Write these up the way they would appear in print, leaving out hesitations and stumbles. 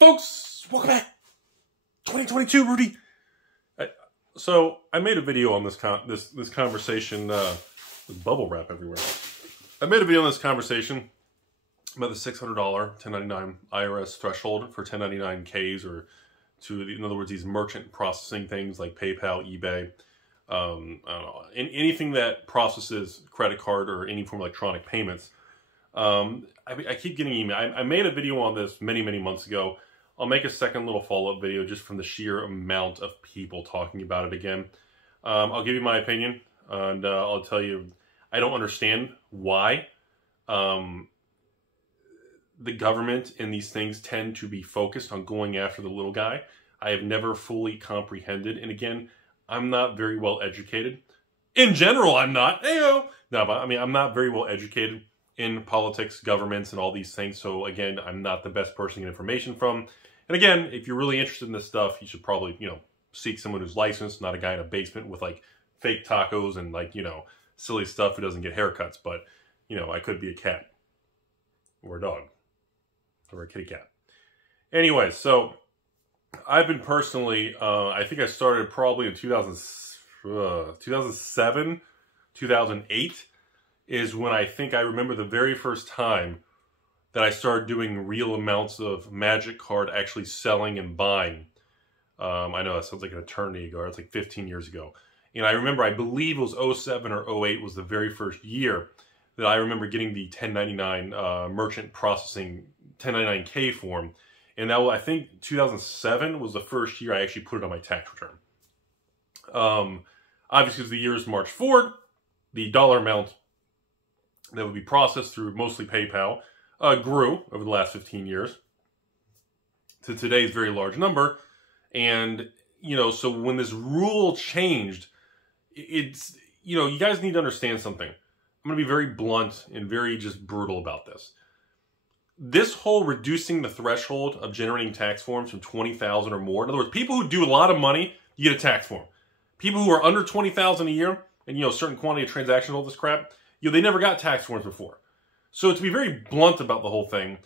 Folks, welcome back. 2022, Rudy. So I made a video on this conversation. With bubble wrap everywhere. I made a video on this conversation about the $600 1099 IRS threshold for 1099Ks, or in other words, these merchant processing things like PayPal, eBay, I don't know, anything that processes credit card or any form of electronic payments. I keep getting email. I made a video on this many months ago. I'll make a second little follow-up video just from the sheer amount of people talking about it again. I'll give you my opinion, and I'll tell you I don't understand why the government and these things tend to be focused on going after the little guy. I have never fully comprehended, and again, I'm not very well educated. In general, I'm not. Ayo! No, but I mean, I'm not very well educated in politics, governments, and all these things. So again, I'm not the best person to get information from. And again, if you're really interested in this stuff, you should probably, seek someone who's licensed, not a guy in a basement with like fake tacos and like, silly stuff who doesn't get haircuts. But, I could be a cat or a dog or a kitty cat. Anyway, so I've been personally, I think I started probably in 2007, 2008 is when I think I remember the very first time that I started doing real amounts of Magic Card actually selling and buying. I know that sounds like an eternity ago. It's like 15 years ago. And I remember, I believe it was 07 or 08 was the very first year that I remember getting the 1099 merchant processing 1099K form. And that was, I think 2007 was the first year I actually put it on my tax return. Obviously, as the years marched forward, the dollar amount that would be processed through mostly PayPal grew over the last 15 years to today's very large number. And, so when this rule changed, it's, you guys need to understand something. I'm going to be very blunt and very just brutal about this. This whole reducing the threshold of generating tax forms from 20,000 or more. In other words, people who do a lot of money, you get a tax form. People who are under 20,000 a year and, a certain quantity of transactions, all this crap, they never got tax forms before. So to be very blunt about the whole thing,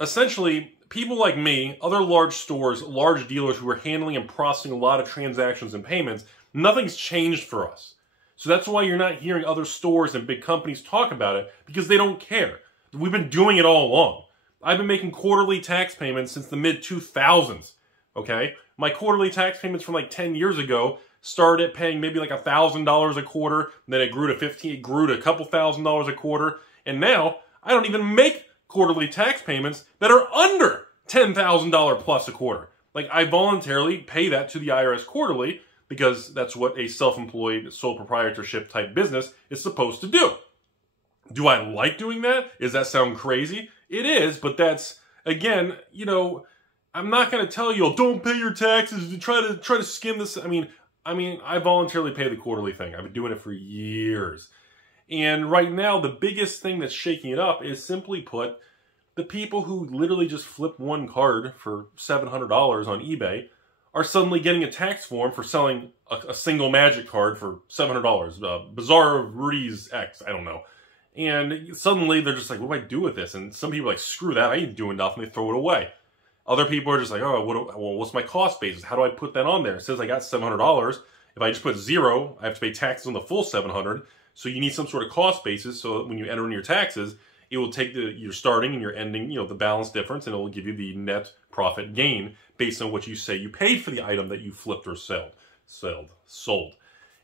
essentially, people like me, other large stores, large dealers who are handling and processing a lot of transactions and payments, nothing's changed for us. So that's why you're not hearing other stores and big companies talk about it, because they don't care. We've been doing it all along. I've been making quarterly tax payments since the mid-2000s, okay? My quarterly tax payments from like 10 years ago started at paying maybe like $1,000 a quarter, then it grew to $15, it grew to a couple $1,000s a quarter, and now I don't even make quarterly tax payments that are under $10,000 plus a quarter. Like, I voluntarily pay that to the IRS quarterly because that's what a self-employed sole proprietorship type business is supposed to do. Do I like doing that? Does that sound crazy? It is, but that's, again, I'm not going to tell you, don't pay your taxes and try to skim this. I mean, I voluntarily pay the quarterly thing. I've been doing it for years. And right now, the biggest thing that's shaking it up is, simply put, the people who literally just flip one card for $700 on eBay are suddenly getting a tax form for selling a single Magic card for $700. Bizarre Rudy's X, I don't know. And suddenly they're just like, what do I do with this? And some people are like, screw that, I ain't doing nothing, they throw it away. Other people are just like, oh, well, what's my cost basis? How do I put that on there? It says I got $700. If I just put 0, I have to pay taxes on the full $700. So you need some sort of cost basis so that when you enter in your taxes, it will take your starting and your ending, the balance difference, and it will give you the net profit gain based on what you say you paid for the item that you flipped or sold.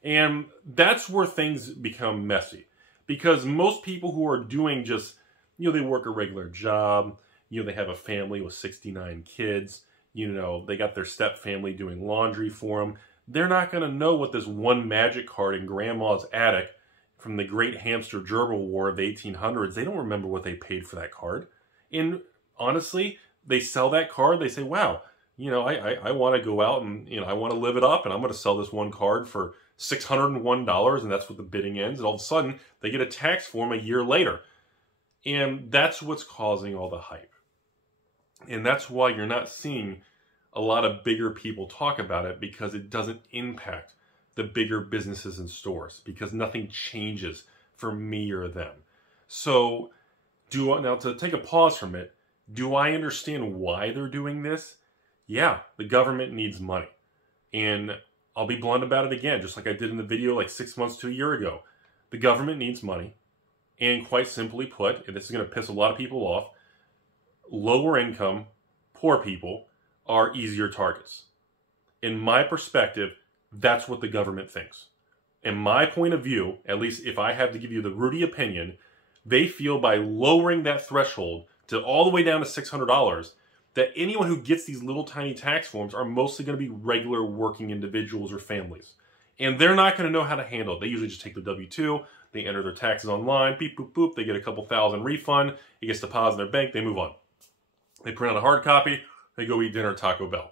And that's where things become messy. Because most people who are doing just, they work a regular job, they have a family with 69 kids, they got their step family doing laundry for them. They're not going to know what this one Magic card in grandma's attic from the Great Hamster Gerbil War of the 1800s, they don't remember what they paid for that card. And honestly, they sell that card, they say, wow, I want to go out and, I want to live it up, and I'm going to sell this one card for $601, and that's what the bidding ends. And all of a sudden, they get a tax form a year later. And that's what's causing all the hype. And that's why you're not seeing a lot of bigger people talk about it, because it doesn't impact the bigger businesses and stores, because nothing changes for me or them. So now to take a pause from it, Do I understand why they're doing this? Yeah, the government needs money. And I'll be blunt about it again, just like I did in the video like 6 months to a year ago. The government needs money. And quite simply put, and this is going to piss a lot of people off, lower income, poor people are easier targets. In my perspective, that's what the government thinks. In my point of view, at least if I have to give you the Rudy opinion, they feel by lowering that threshold to all the way down to $600, that anyone who gets these little tiny tax forms are mostly going to be regular working individuals or families. And they're not going to know how to handle it. They usually just take the W-2, they enter their taxes online, beep, boop, boop, they get a couple thousand refund, it gets deposited in their bank, they move on. They print out a hard copy, they go eat dinner at Taco Bell.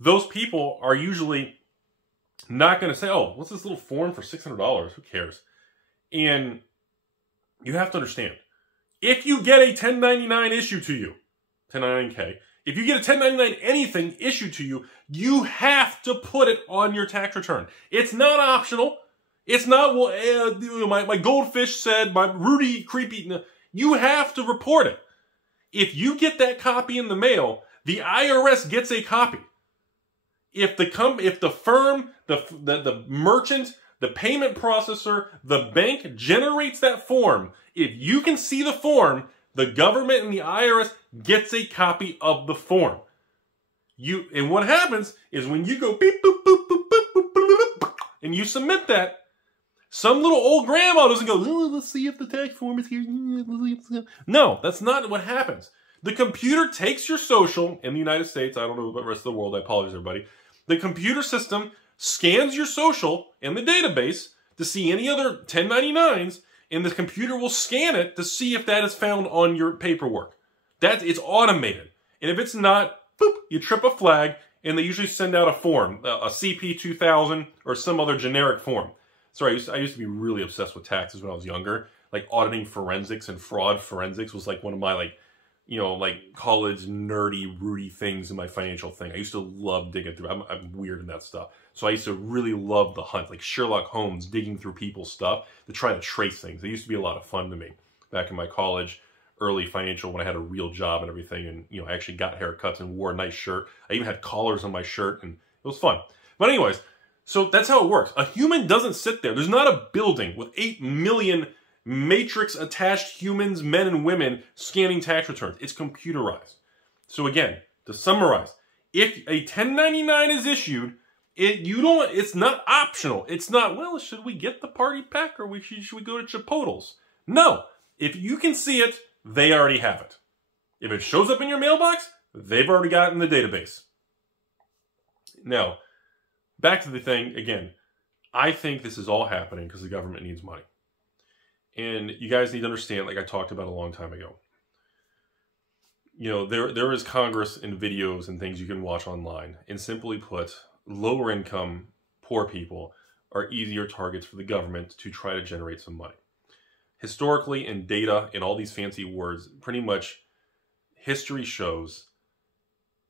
Those people are usually not going to say, oh, what's this little form for $600? Who cares? And you have to understand, if you get a 1099 issued to you, 1099K, if you get a 1099 anything issued to you, you have to put it on your tax return. It's not optional. It's not, well, my goldfish said, my Rudy creepy. No, you have to report it. If you get that copy in the mail, the IRS gets a copy. If the firm, the merchant, the payment processor, the bank generates that form, if you can see the form, the government and the IRS gets a copy of the form. And what happens is when you go beep, boop, boop, boop, boop, boop, boop, boop, and you submit that, some little old grandma doesn't go, oh, let's see if the tax form is here. No, that's not what happens. The computer takes your social in the United States. I don't know about the rest of the world. I apologize, everybody. The computer system scans your social in the database to see any other 1099s, and the computer will scan it to see if that is found on your paperwork. It's automated. And if it's not, boop, you trip a flag, and they usually send out a form, a CP 2000 or some other generic form. Sorry, I used to be really obsessed with taxes when I was younger. Like auditing forensics and fraud forensics was like one of my college nerdy Rudy things in my financial thing. I used to love digging through. I'm weird in that stuff. So I used to really love the hunt, like Sherlock Holmes digging through people's stuff to try to trace things. It used to be a lot of fun to me back in my college, early financial, when I had a real job and everything. And, I actually got haircuts and wore a nice shirt. I even had collars on my shirt, and it was fun. But anyways, so that's how it works. A human doesn't sit there. There's not a building with 8 million matrix-attached humans, men and women, scanning tax returns. It's computerized. So again, to summarize, if a 1099 is issued, it's not optional. It's not, well, should we get the party pack or should we go to Chipotle's? No. If you can see it, they already have it. If it shows up in your mailbox, they've already got it in the database. Now, back to the thing, again, I think this is all happening because the government needs money. And you guys need to understand, like I talked about a long time ago, there is Congress and videos and things you can watch online. And simply put, lower income, poor people are easier targets for the government to try to generate some money. Historically, in data and all these fancy words, pretty much history shows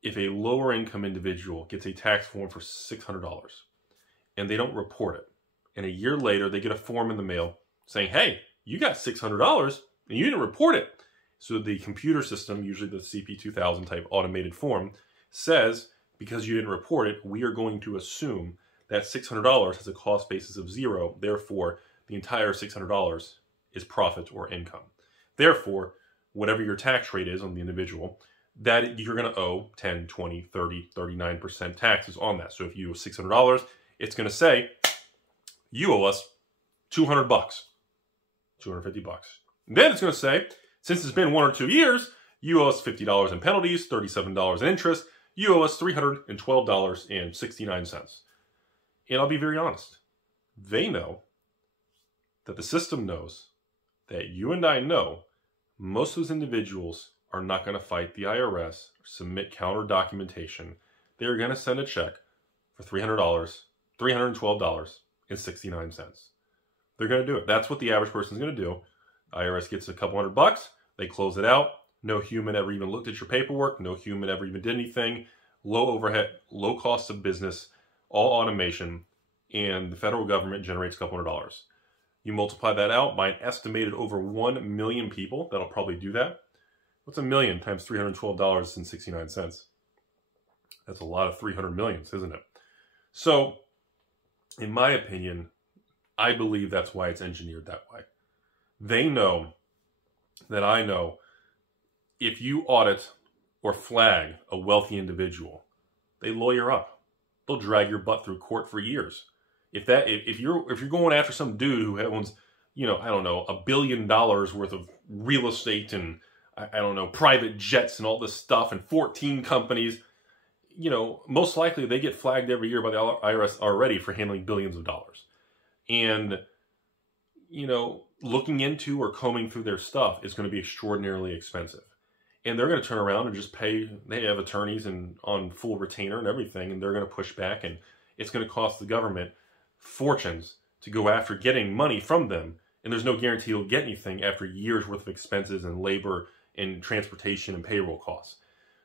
if a lower income individual gets a tax form for $600 and they don't report it, and a year later they get a form in the mail saying, hey, you got $600 and you didn't report it. So the computer system, usually the CP2000 type automated form, says, because you didn't report it, we are going to assume that $600 has a cost basis of 0. Therefore, the entire $600 is profit or income. Therefore, whatever your tax rate is on the individual, that you're going to owe 10, 20, 30, 39% taxes on that. So if you owe $600, it's going to say, you owe us $200. $250. Then it's going to say, since it's been 1 or 2 years, you owe us $50 in penalties, $37 in interest, you owe us $312.69. And I'll be very honest, they know that the system knows that you and I know most of those individuals are not going to fight the IRS or submit counter documentation. They're going to send a check for $300, $312.69. They're going to do it. That's what the average person is going to do. IRS gets a couple $100. They close it out. No human ever even looked at your paperwork. No human ever even did anything. Low overhead, low cost of business, all automation, and the federal government generates a couple $100. You multiply that out by an estimated over 1 million people that'll probably do that. What's $1 million times $312.69? That's a lot of 300 millions, isn't it? So, in my opinion, I believe that's why it's engineered that way. They know that I know if you audit or flag a wealthy individual, they lawyer up. They'll drag your butt through court for years. If you're going after some dude who owns, you know, I don't know, $1 billion worth of real estate and I don't know, private jets and all this stuff and 14 companies, you know, most likely they get flagged every year by the IRS already for handling billions of dollars. And, you know, looking into or combing through their stuff is going to be extraordinarily expensive. And they're going to turn around and just pay, they have attorneys and on full retainer and everything, and they're going to push back, and it's going to cost the government fortunes to go after getting money from them. And there's no guarantee you'll get anything after years worth of expenses and labor and transportation and payroll costs.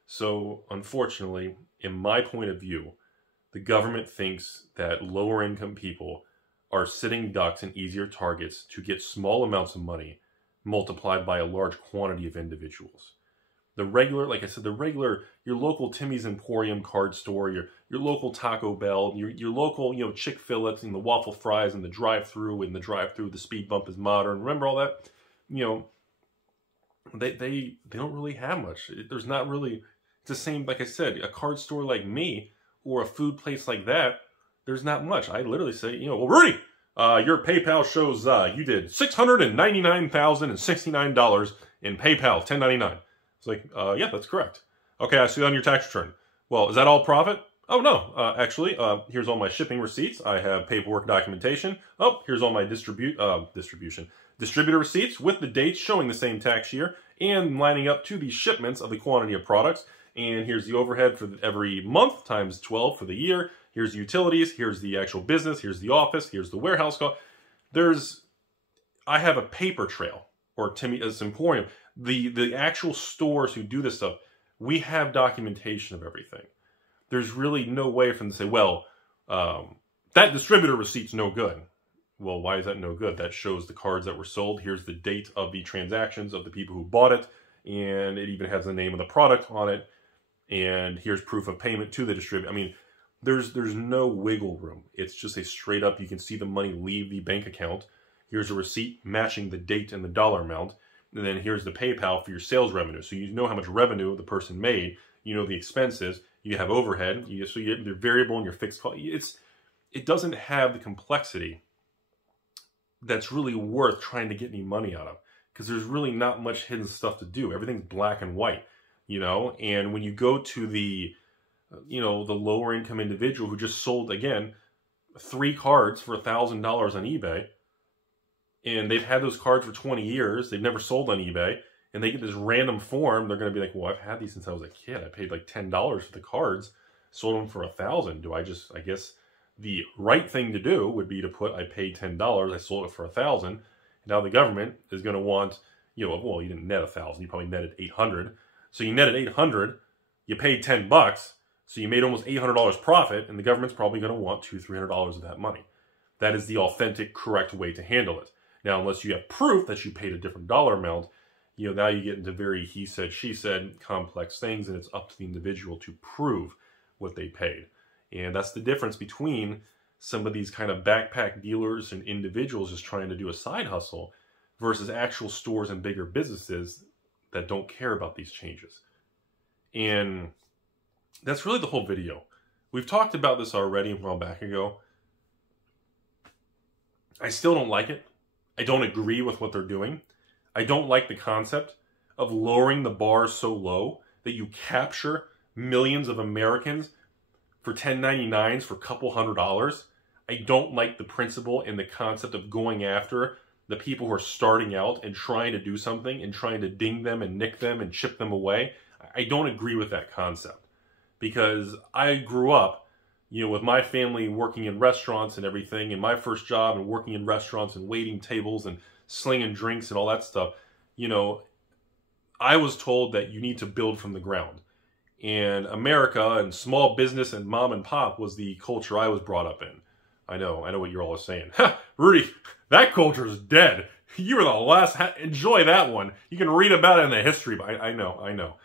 So, unfortunately, in my point of view, the government thinks that lower income people are sitting ducks and easier targets to get small amounts of money multiplied by a large quantity of individuals. The regular, like I said, your local Timmy's Emporium card store, your local Taco Bell, your local, you know, Chick-fil-A and the waffle fries and the drive-through, the speed bump is modern. Remember all that? You know, they don't really have much. There's not really, it's the same, like I said, a card store like me or a food place like that, there's not much. I literally say, you know, well, Rudy, your PayPal shows you did $699,069 in PayPal, $10.99. It's like, yeah, that's correct. Okay, I see it on your tax return. Well, is that all profit? Oh, no. Actually, here's all my shipping receipts. I have paperwork documentation. Oh, here's all my distributor receipts with the dates showing the same tax year and lining up to the shipments of the quantity of products. And here's the overhead for every month times 12 for the year. Here's the utilities. Here's the actual business. Here's the office. Here's the warehouse cost. I have a paper trail, or Timmy's Emporium. The actual stores who do this stuff, we have documentation of everything. There's really no way for them to say, well, that distributor receipt's no good. Well, why is that no good? That shows the cards that were sold. Here's the date of the transactions of the people who bought it, and it even has the name of the product on it. And here's proof of payment to the distributor. I mean, there's no wiggle room. It's just a straight up, you can see the money leave the bank account. Here's a receipt matching the date and the dollar amount. And then here's the PayPal for your sales revenue. So you know how much revenue the person made. You know the expenses. You have overhead. So you have your variable and your fixed cost. It doesn't have the complexity that's really worth trying to get any money out of. Because there's really not much hidden stuff to do. Everything's black and white, you know. And when you go to the, you know, the lower income individual who just sold, again, 3 cards for $1,000 on eBay, and they've had those cards for 20 years, they've never sold on eBay, and they get this random form, they're going to be like, well, I've had these since I was a kid. I paid like $10 for the cards, sold them for $1,000. I guess the right thing to do would be to put, I paid $10, I sold it for $1,000. Now the government is going to want, you know, well, you didn't net $1,000, you probably netted $800. So you netted $800, you paid $10, so you made almost $800 profit, and the government's probably going to want $200-300 of that money. That is the authentic, correct way to handle it. Now, unless you have proof that you paid a different dollar amount, you know, now you get into very he said, she said, complex things, and it's up to the individual to prove what they paid. And that's the difference between some of these kind of backpack dealers and individuals just trying to do a side hustle versus actual stores and bigger businesses that don't care about these changes. And that's really the whole video. We've talked about this already a while back ago. I still don't like it. I don't agree with what they're doing. I don't like the concept of lowering the bar so low that you capture millions of Americans for 1099s for a couple $100s. I don't like the principle and the concept of going after the people who are starting out and trying to do something and trying to ding them and nick them and chip them away. I don't agree with that concept, because I grew up, you know, with my family working in restaurants and everything, and my first job and working in restaurants and waiting tables and slinging drinks and all that stuff, you know, I was told that you need to build from the ground. And America and small business and mom and pop was the culture I was brought up in. I know what you're all saying. Ha, Rudy, that culture is dead. You were the last. Enjoy that one. You can read about it in the history. I know.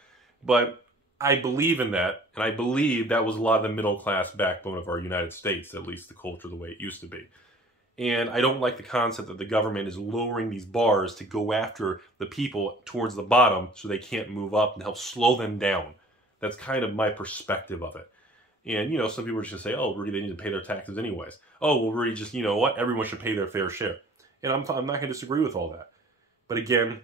But I believe in that, and I believe that was a lot of the middle class backbone of our United States, at least the culture the way it used to be. And I don't like the concept that the government is lowering these bars to go after the people towards the bottom so they can't move up and help slow them down. That's kind of my perspective of it. And, you know, some people are just going to say, oh, Rudy, they need to pay their taxes anyways. Oh, well, Rudy, just, you know what? Everyone should pay their fair share. And I'm not going to disagree with all that. But again,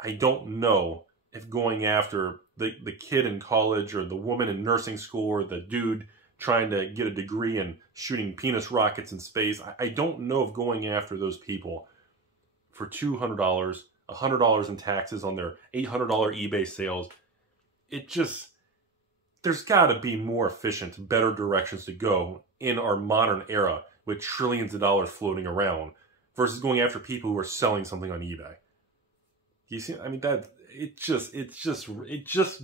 I don't know if going after the kid in college or the woman in nursing school or the dude trying to get a degree in shooting penis rockets in space, I don't know if going after those people for $200, $100 in taxes on their $800 eBay sales, it just, there's got to be more efficient, better directions to go in our modern era with trillions of dollars floating around versus going after people who are selling something on eBay. You see, I mean, that it just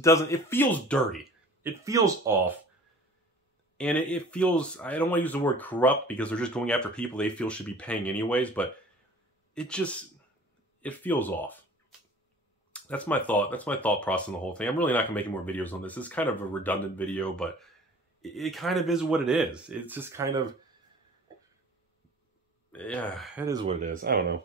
doesn't, it feels dirty. It feels off. And it feels, I don't want to use the word corrupt because they're just going after people they feel should be paying anyways, but it feels off. That's my thought. That's my thought process on the whole thing. I'm really not going to make any more videos on this. It's kind of a redundant video, but it kind of is what it is. It's just kind of, yeah, it is what it is. I don't know.